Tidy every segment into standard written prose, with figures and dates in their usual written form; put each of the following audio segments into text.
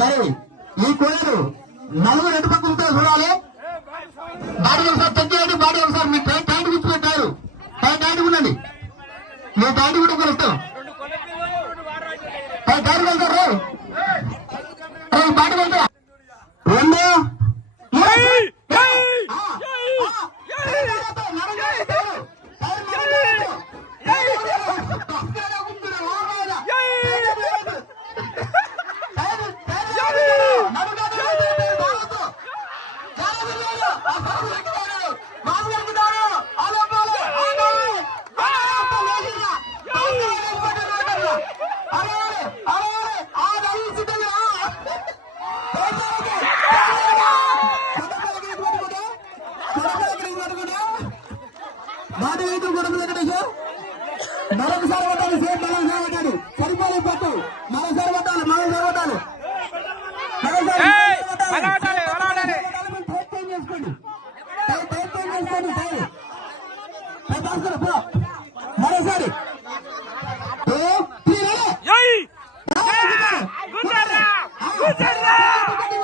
మరి ఈ కోయలు నలుగురు ఎటు పక్కన చూడాలి. బాడీ ఒకసారి తగ్గేయండి. బాడీ ఒకసారి మీ టైట్ కూర్చున్నట్టారు. టైట్ ఉండండి. మీ టైట్ కూడా కొలుస్తాం. టైట్ వెళ్తారు. బాడీ వెళ్తా రెండు మరొకసారి పట్టాలి. సేమ్ మరొకసారి పట్టాలి. సరిపోలే పట్టు. మరొకసారి పట్టాలి. చేసుకోండి. మరోసారి ఒకటి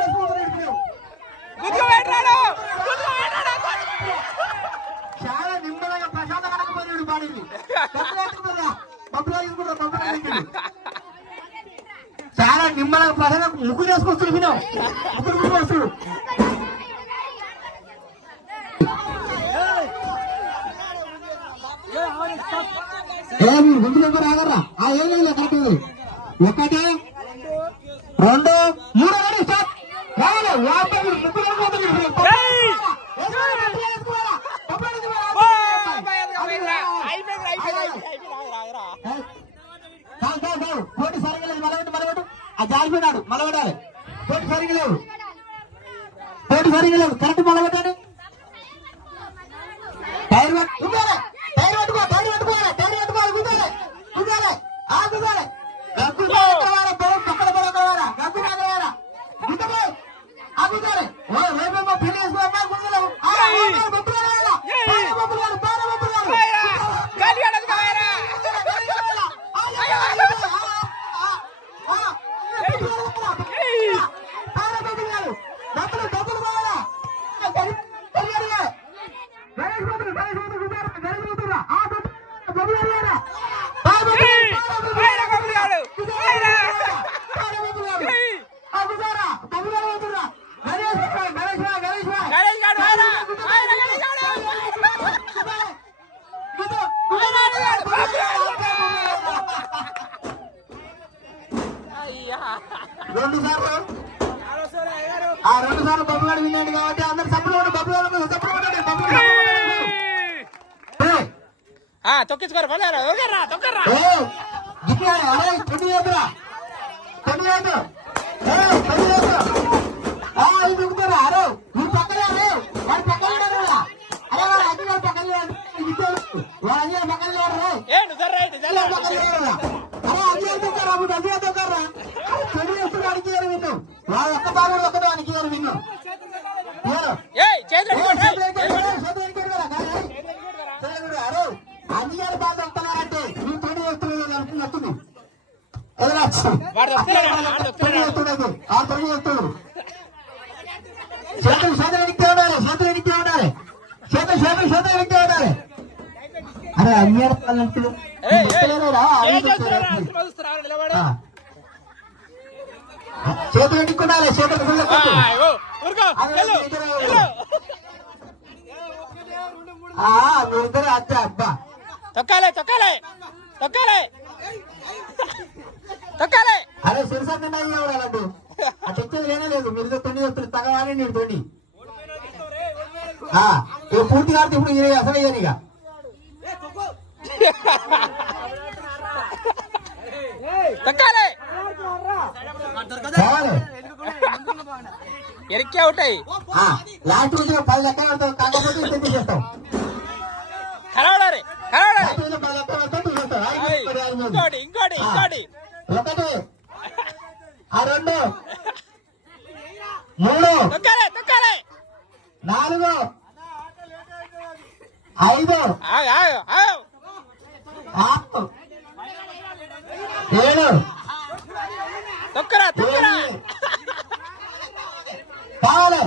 రెండు మూడు రెడీ ముగ్గురు వేసుకొస్తారు విన్నాం ముగ్గురు వస్తారు మీరు ముందు దగ్గర ఆగర్రా ఆ ఏం లేదు కరెక్ట్ ఉంది 1 2 3 స్టార్ట్ కోటి సరిగా లేదు మలగొట్టు ఆ జారిపోయినాడు మలగొట్టాలి కోటి సరిగా లేవు కరెక్ట్ మలగొట్టాలి టైర్ పట్టుకోవాలి రెండు సార్లు బొమ్మగాడు విన్నాడు కాబట్టి అందరు సపోర్ట్ తొక్కించుకోరు అరే మీరు పక్కన వాడు పక్కన అరే వాడు అన్ని వాడు పక్కన వాడు పక్కన వాళ్ళ ఒక్క బాలు ఒక్కదో అనికేరు విన్ను అరే అన్ని బాధ వస్తున్నారంటే నువ్వు తొడి వస్తున్నాడు అనుకున్నట్టుంది తొడి వస్తున్నాడు చేతులు ఎడితే ఉండాలి అరే అన్ని చేతులు ఎట్టుకోవాలి మీరిద్దరు అత్త అబ్బా తొక్కాలే అరే సిరిసండి అలాంటి ఆ చెప్తుంది లేనే లేదు మీరు తొండి వస్తుంది తగవాలి నేను తొండి ఇక పూర్తి కాబట్టి ఇప్పుడు అసలు అయ్యాను ఇక ఎరికే ఉంటాయి లాస్ట్ నుంచి 10 లెక్క పెడతాం కాకపోతే ఇంత చేస్తాం ఇంకోటి 1 2 3 4 5 6 7 తొక్కరా కావాలి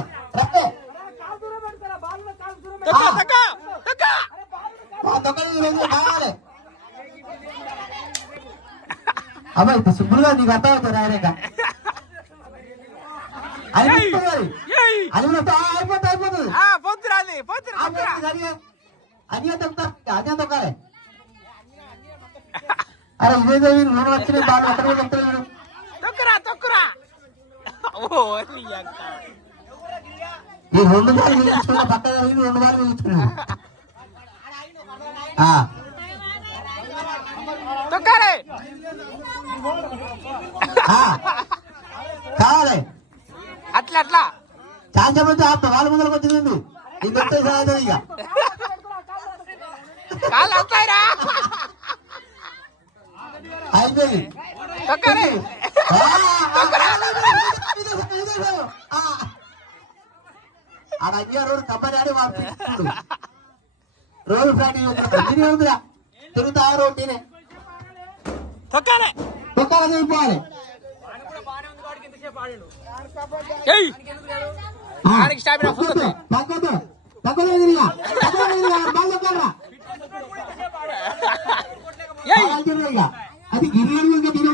కావాలి అమ్మ ఇప్పుడు శుభ్రంగా నీకు అర్థం అవుతుంది రాయరేక అయిపోతుంది అన్నీ అదే తొక్కాలి అరే ఇదే నూనె వచ్చినాయి బాగా ఎక్కడ ఈ 2 సార్లు పిలుచుకున్నా పక్క 2 సార్లు పిలుచుకున్నా కావాలి అట్లా చాంచబడితే ఆపుతా వాళ్ళ ముందరకు వచ్చింది ఇది వస్తే సాగుతుంది ఇక అయిపోయింది ఆడ అయ్యా రోజు కబడ్డీ ఆడి వాడు రోజు ప్రాక్టీస్ ఉందిరా తిరుగుతా రోటీనే తొక్కాలి వెళ్ళిపోవాలి అది గిరి కింద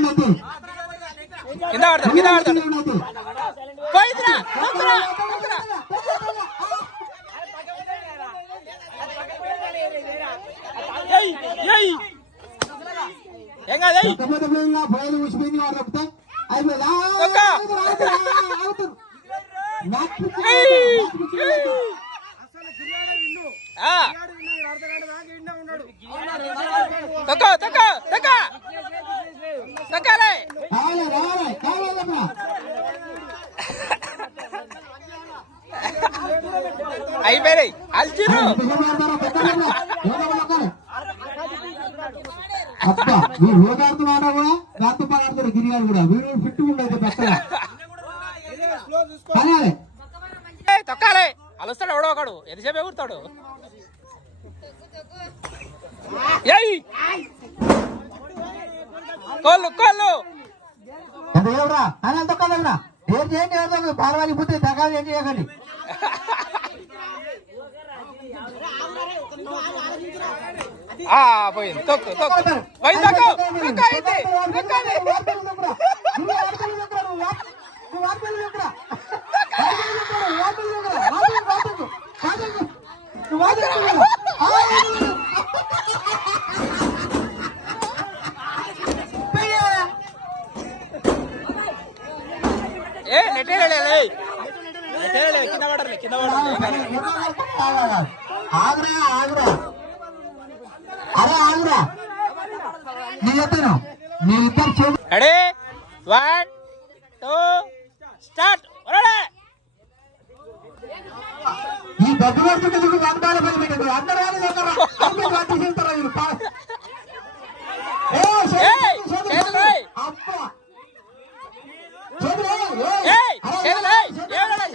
తొక్కరా తొక్కరా ఏయ్ ఏయ్ ఏం కాదు ఏయ్ తప్పదు ప్లేయింగ్ ఫైల్ ఊసిపోయింది వాడు తప్పితే అయిపోయింది తొక్క తొక్క తొక్క తొక్కాలే అయిపోయినాయి అల్చిరు అబ్బా మీరు ఓదాడుతున్నాడా కూడా రాత్రి పాడాడుతారు గిరిగారు కూడా వీడు ఫిట్ ఉండదు పక్కన తొక్కాలే అలుస్తాడు ఎవడో ఒకడు ఎంతసేపు ఎగురుతాడు ఏయ్ కోళ్ళు కోళ్ళు ఎంత ఎవరా అని ఎంత కాదన్నా ఏం చేయండి ఎవరు పారవాలి పుట్టి తగాలి ఏం చేయకండి పోయింది తొక్కు తొక్కు పోయింది తొక్కు తొక్కు అయింది తొక్కాలి ఏ నెట్టేలే కింద పడలే కింద పడలే ఆగురా ఆగురా అరే ఆగురా నీ చెప్పాను నీ ఇద్దరు చూ రెడీ 1 2 స్టార్ట్ ఈ డబ్బు పడుతుంటే చూడు వంటాల పని పెట్టండి అందరూ చేస్తారా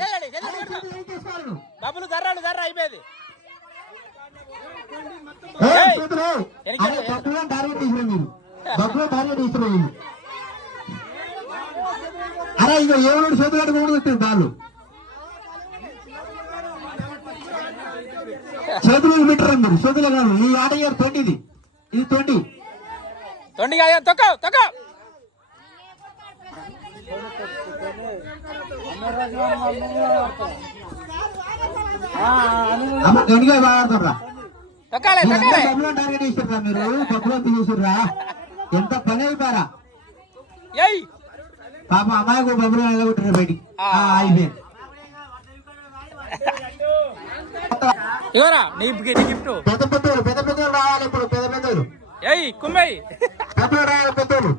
మీరు డబ్బులు దర్రాడు దర్ర అయిపోయింది డబ్బులో టార్గెట్ తీసిన మీరు డబ్బులో టార్గెట్ తీసిన మీరు అరే ఇక ఏమన్నా చేతులు కట్టుకోకూడదు వచ్చింది దాళ్ళు చేతులు పెట్టరు మీరు చేతులు కాదు ఈ ఆట ఇయర్ 20 ఇది 20 తొండిగా తొక్క తొక్క అమ్మ గడిగా బాగా తొక్కాలే డబ్బులో టార్గెట్ చేసిర్రా మీరు డబ్బులో తీసిర్రా ఎంత పని అయిపోయారా ఏయ్ పాప అమ్మాయికి డబ్బులు నిలబెట్టారు బయటికి అయిపోయింది ఇవరా నీ గిఫ్ట్ పెద్ద పెద్దోళ్ళు రావాలి ఇప్పుడు పెద్ద పెద్దోళ్ళు ఏయ్ కుమ్మై పెద్దోళ్ళు రావాలి పెద్దోళ్ళు